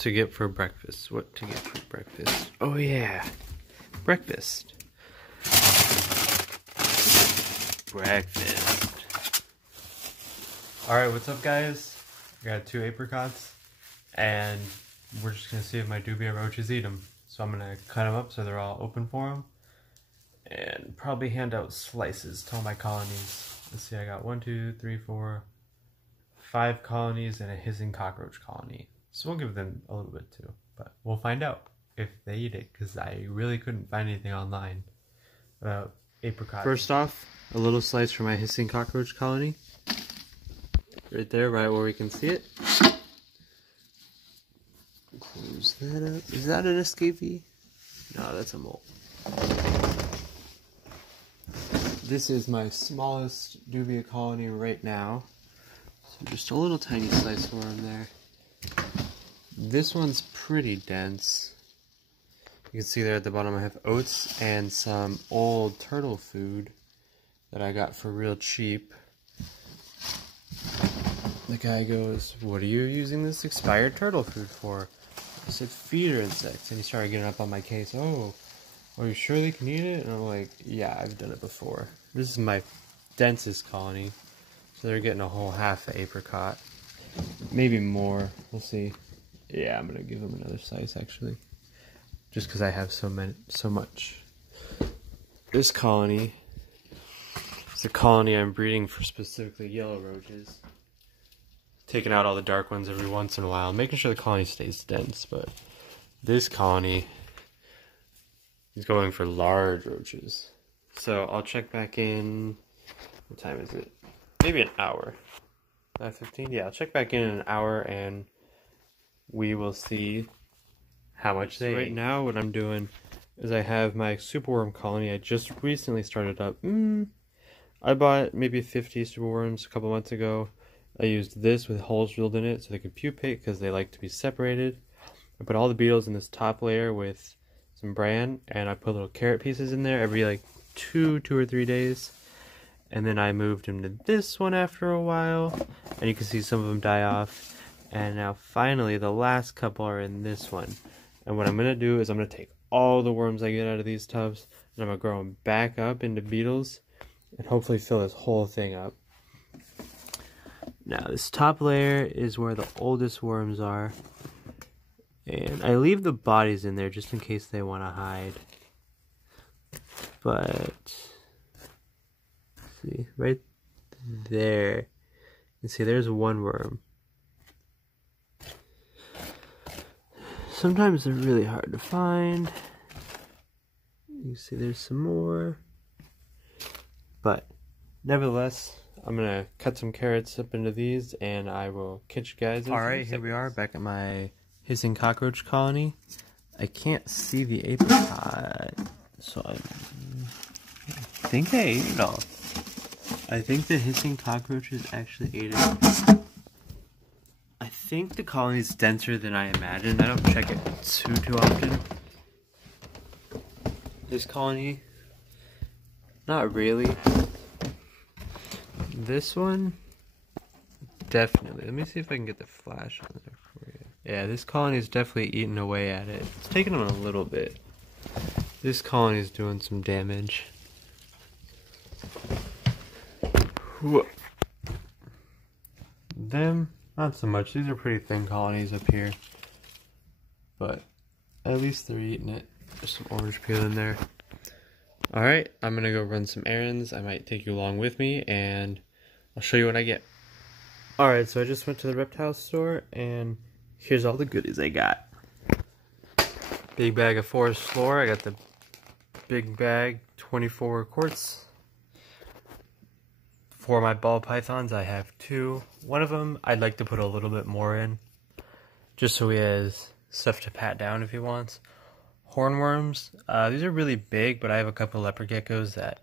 to get for breakfast. What to get for breakfast. Oh yeah. Breakfast. Breakfast. Alright, what's up guys? I got 2 apricots and we're just gonna see if my dubia roaches eat them. So I'm gonna cut them up so they're all open for them and probably hand out slices to all my colonies. Let's see, I got 1, 2, 3, 4, 5 colonies and a hissing cockroach colony. So we'll give them a little bit too, but we'll find out if they eat it because I really couldn't find anything online about apricot. First off, a little slice for my hissing cockroach colony. Right there, right where we can see it. Close that up. Is that an escapee? No, that's a mole. This is my smallest dubia colony right now. So just a little tiny slice for him there. This one's pretty dense. You can see there at the bottom I have oats and some old turtle food that I got for real cheap. The guy goes, "What are you using this expired turtle food for?" I said, "Feeder insects." And he started getting up on my case. "Oh, are you sure they can eat it?" And I'm like, "Yeah, I've done it before." This is my densest colony. So they're getting a whole half of apricot. Maybe more. We'll see. Yeah, I'm gonna give them another slice actually. Just because I have so much. This colony is a colony I'm breeding for specifically yellow roaches. Taking out all the dark ones every once in a while, making sure the colony stays dense, but this colony is going for large roaches. So I'll check back in, what time is it? Maybe an hour. 5:15? Yeah, I'll check back in an hour and we will see how much they ate. Right now what I'm doing is I have my superworm colony I just recently started up. I bought maybe 50 superworms a couple months ago. I used this with holes drilled in it so they could pupate because they like to be separated. I put all the beetles in this top layer with some bran and I put little carrot pieces in there every like two or 3 days. And then I moved them to this one after a while and you can see some of them die off. And now finally the last couple are in this one. And what I'm going to do is I'm going to take all the worms I get out of these tubs and I'm going to grow them back up into beetles and hopefully fill this whole thing up. Now this top layer is where the oldest worms are. And I leave the bodies in there just in case they want to hide. But, see, right there, you can see there's one worm. Sometimes they're really hard to find. You see there's some more. But nevertheless, I'm gonna cut some carrots up into these and I will catch you guys. Alright, here we are back at my hissing cockroach colony. I can't see the apricot, so I think I ate it all. I think the hissing cockroaches actually ate it. I think the colony is denser than I imagined. I don't check it too often. This colony, not really. This one, definitely. Let me see if I can get the flash on there for you. Yeah, this colony is definitely eating away at it. It's taking them a little bit. This colony is doing some damage. Them, not so much. These are pretty thin colonies up here. But at least they're eating it. There's some orange peel in there. Alright, I'm gonna go run some errands. I might take you along with me and I'll show you what I get. Alright, so I just went to the reptile store and here's all the goodies I got. Big bag of forest floor. I got the big bag, 24 quarts. For my ball pythons, I have 2. One of them I'd like to put a little bit more in, just so he has stuff to pat down if he wants. Hornworms, these are really big, but I have a couple leopard geckos that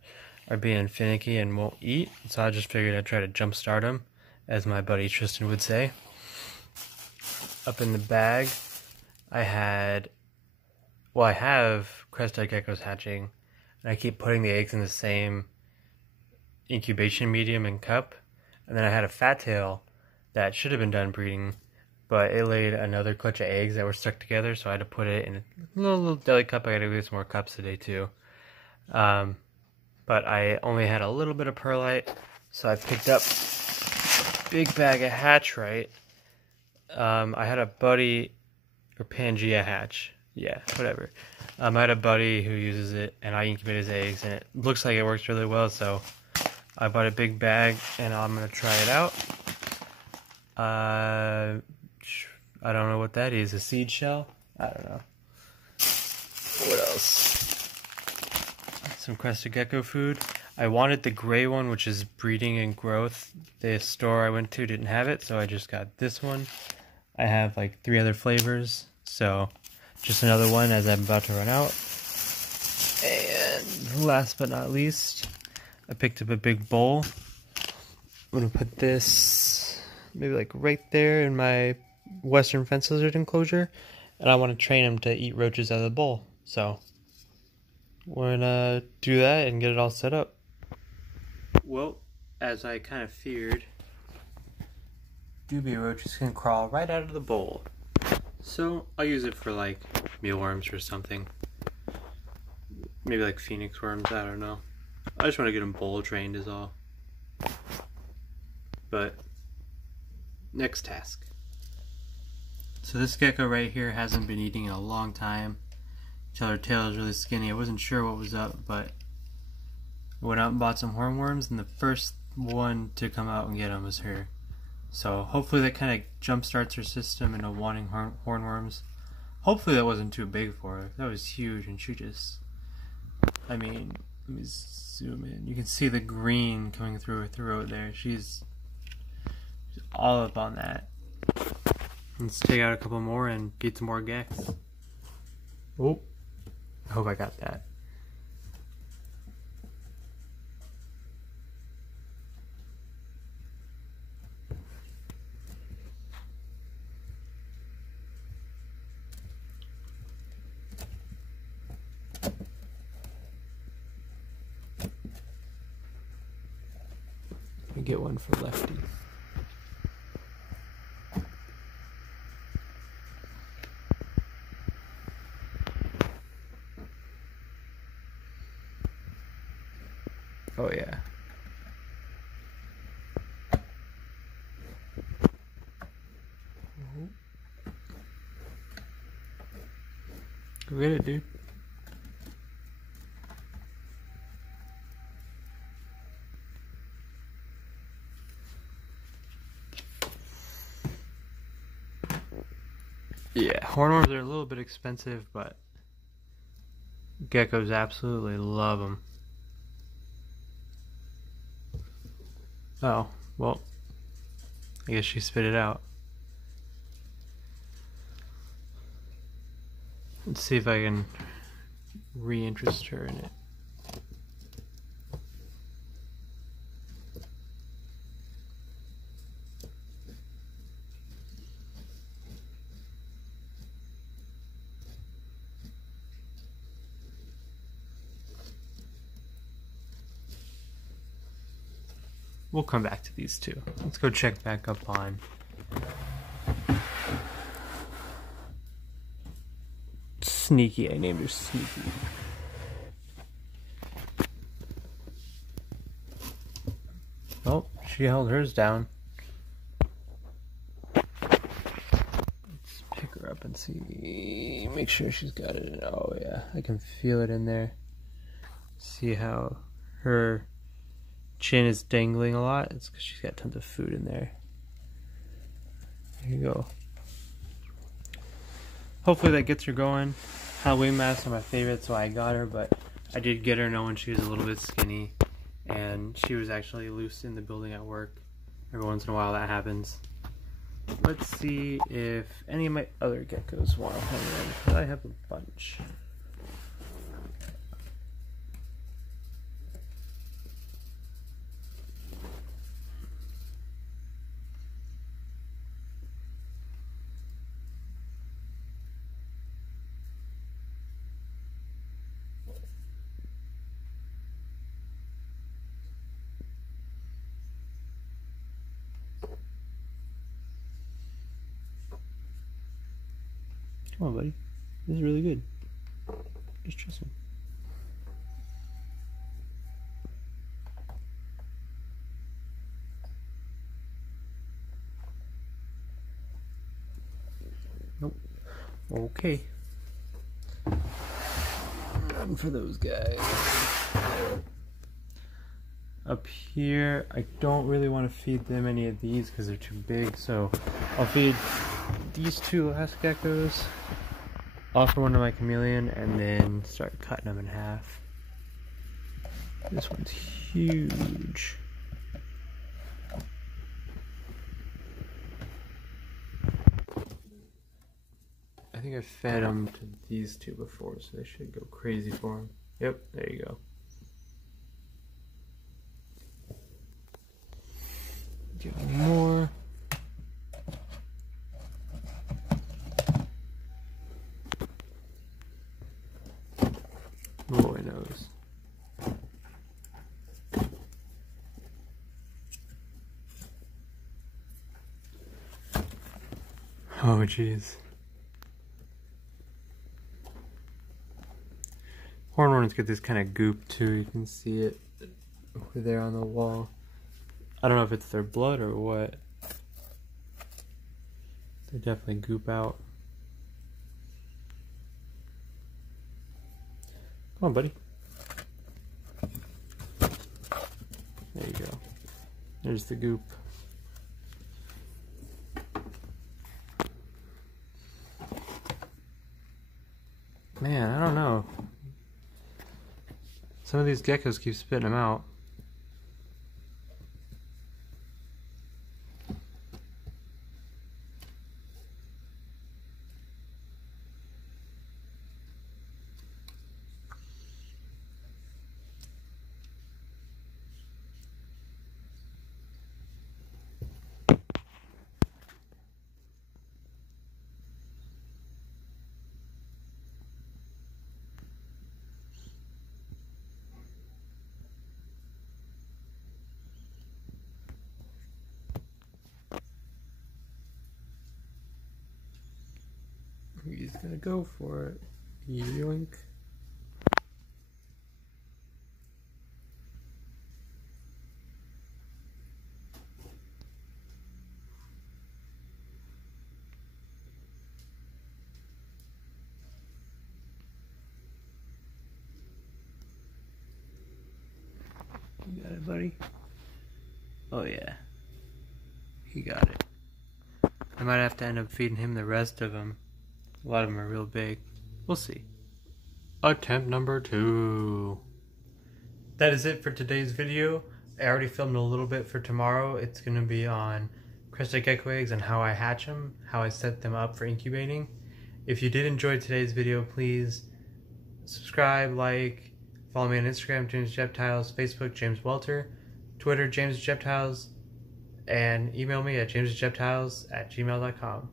are being finicky and won't eat, so I just figured I'd try to jumpstart them, as my buddy Tristan would say. Up in the bag, I have crested geckos hatching, and I keep putting the eggs in the same incubation medium and cup. And then I had a fattail that should have been done breeding, but it laid another clutch of eggs that were stuck together, so I had to put it in a little deli cup. I gotta get some more cups today too. But I only had a little bit of perlite, so I picked up a big bag of Hatchite. I had a buddy, or Pangea Hatch, yeah, whatever. I had a buddy who uses it, and I incubate his eggs, and it looks like it works really well, so I bought a big bag, and I'm gonna try it out. I don't know what that is, a seed shell? I don't know. What else? Some crested gecko food. I wanted the gray one, which is breeding and growth. The store I went to didn't have it, so I just got this one. I have like 3 other flavors, so just another one as I'm about to run out. And last but not least, I picked up a big bowl. I'm gonna put this maybe like right there in my western fence lizard enclosure, and I want to train them to eat roaches out of the bowl. So we're gonna do that and get it all set up. Well, as I kind of feared, dubia roaches can crawl right out of the bowl. So I'll use it for like mealworms or something. Maybe like phoenix worms, I don't know. I just want to get them bowl trained is all. But next task. So this gecko right here hasn't been eating in a long time. Her tail is really skinny. I wasn't sure what was up, but I went out and bought some hornworms, and the first one to come out and get them was her. So hopefully that kind of jump starts her system into wanting hornworms. Hopefully that wasn't too big for her. That was huge, and she just, I mean, let me zoom in. You can see the green coming through her throat there. She's all up on that. Let's take out a couple more and get some more gecks. Oh, I hope I got that. Let me get one for Lefty. Oh yeah. Go get it, dude. Yeah, hornworms are a little bit expensive, but geckos absolutely love them. Oh, well, I guess she spit it out. Let's see if I can re-interest her in it. We'll come back to these two. Let's go check back up on Sneaky. I named her Sneaky. Oh, she held hers down. Let's pick her up and see. Make sure she's got it in. Oh yeah, I can feel it in there. See how her chin is dangling a lot? It's because she's got tons of food in there. There you go. Hopefully that gets her going. Halloween masks are my favorite, so I got her, but I did get her knowing she was a little bit skinny, and she was actually loose in the building at work. Every once in a while that happens. Let's see if any of my other geckos want to hang in, because I have a bunch. Come on, buddy. This is really good. Just trust me. Nope. Okay. None for those guys. Up here, I don't really want to feed them any of these because they're too big, so I'll feed these two last geckos, offer one to my chameleon, and then start cutting them in half. This one's huge. I think I fed them to these two before, so they should go crazy for them. Yep, there you go. Get one more. Oh, my nose. Oh, jeez. Hornworms get this kind of goop too. You can see it over there on the wall. I don't know if it's their blood or what. They definitely goop out. Come on, buddy. There you go. There's the goop. Man, I don't know. Some of these geckos keep spitting them out. He's gonna go for it. Yoink. You got it, buddy? Oh yeah. He got it. I might have to end up feeding him the rest of them. A lot of them are real big. We'll see. Attempt number 2. That is it for today's video. I already filmed a little bit for tomorrow. It's going to be on crested gecko eggs and how I hatch them, how I set them up for incubating. If you did enjoy today's video, please subscribe, like, follow me on Instagram, James Reptiles, Facebook, James Welter, Twitter, James Reptiles, and email me at jamesreptiles@gmail.com.